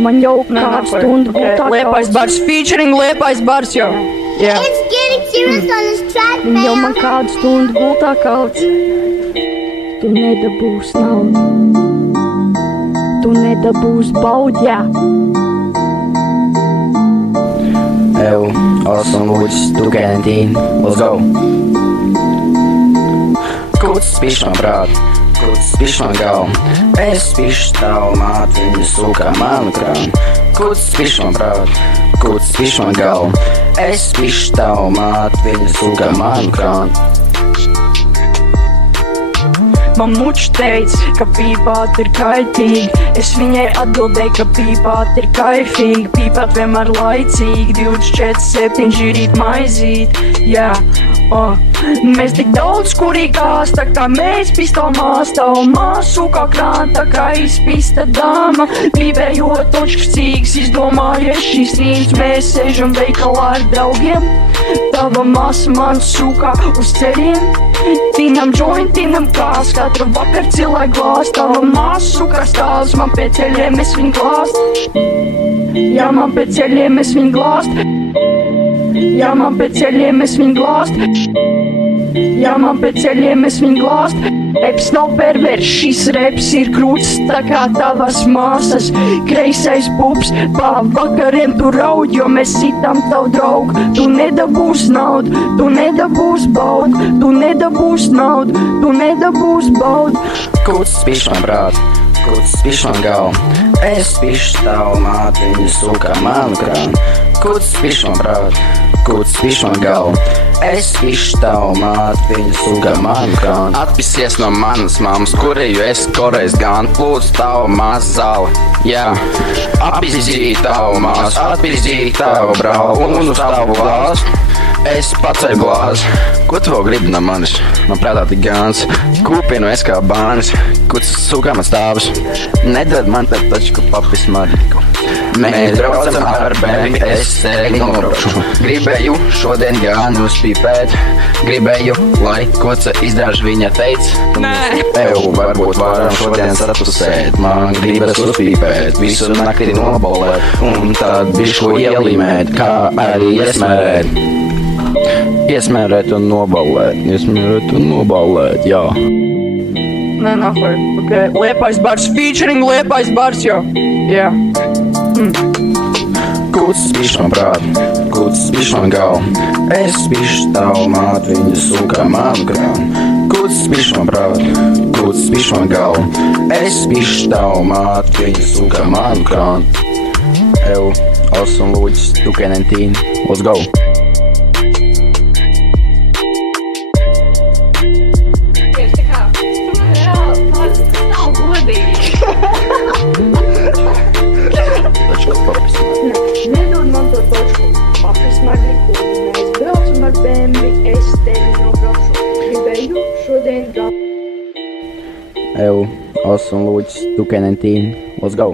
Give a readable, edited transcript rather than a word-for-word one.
Man jau kādu stundu gultā. Liepais bars, featuring Liepais bars jau. Jā. It's getting serious on this track, man. Jau man kādu stundu gultā kauts. Tu nedabūs naudu. Tu nedabūs baudjā. Ew, awesome Lūdzu, Tukentīn, let's go. Kuts spiš man prāt, kuts spiš man galvu. Es spišu tavu māti, viņa sūkā manu krānu. Kuts spiš man prāt, kuts spiš man galvu. Es spišu tavu māti, viņa sūkā manu krānu. Man muč teica, ka pīpāt ir kaitīgi. Es viņai atbildēju, ka pīpāt ir kaifīgi. Pīpāt vienmēr laicīgi, 24/7 žīrīt maizīt. Jā, mēs tik daudz kurīgās, tā kā mēs pistolmās. Tavu māsu kā krāna, tā kā izpista dāma. Pīpējot očkšcīgs, izdomājies šīs rīns. Mēs sežam veikalā ar draugiem. Tava māsa man sūkā uz ceļiem. Tinam joint, tinam klās, katru vakar cilvēku glāst. Tava māsa sūkā stāvs, man pie ceļiem es viņu glāst. Jā, man pie ceļiem es viņu glāst. Jā, man pie ceļiem es viņu glāst. Jā, man pie ceļiem es viņu glāst. Reps nav pervers, šis reps ir krūts, tā kā tavas māsas. Kreisais pups, pa vakariem tu raud, jo mēs sitam tavu draugu. Tu nedabūs naudu, tu nedabūs baudu. Tu nedabūs naudu, tu nedabūs baudu. Kuts spiš man prāt, kuts spiš man galvu. Es spišu tavu māti, viņa sūkā manu krānu. Kuts spiš man prāt, kuts spiš man galvu. Es spišu tavu māti, viņa sūkā manu krānu. Atpisies no manas mammas, kurēju es koreiz gan. Lūdzu tavu māsu zāli, jā. Apizģīju tavu māsu, atpizģīju tavu brāli un uz tavu glāzi. Es pacēju glāzi. Ko tu vēl gribi no manis? Man prātā tik gāns. Kūpinu es kā bānis. Kuts sūkā man stāvus. Nedod man tad taču papis maģiku. Mēs braucam ar bēmi, es tevi nobraukšu. Gribēju šodien gan uzpīpēt. Gribēju, lai koca izdrāž viņa teica. Nē. Ew, varbūt varam šodien satusēt. Man gribas uzpīpēt, visu nakti nobolēt. Un tad bišku ielīmēt, kā arī iesmērēt. Iesmērēt un nobalēt, jā. Nē, nahoj, ok. Liepais bars, featuring Liepais bars jau. Jā. Kuts spiš man prāt, kuts spiš man galvu. Es spišu tavu māti, viņa sūkā manu krānu. Kuts spiš man prāt, kuts spiš man galvu. Es spišu tavu māti, viņa sūkā manu krānu. Ew, awesome Lūdzu, Tukentīn, let's go. Nedod man to točku, papis maģiku. Mēs braucam ar bēmbi, es tevi nobraukšu. Gribēju šodien gan. Ew, awesome Lūdzu, Tukentīn, let's go.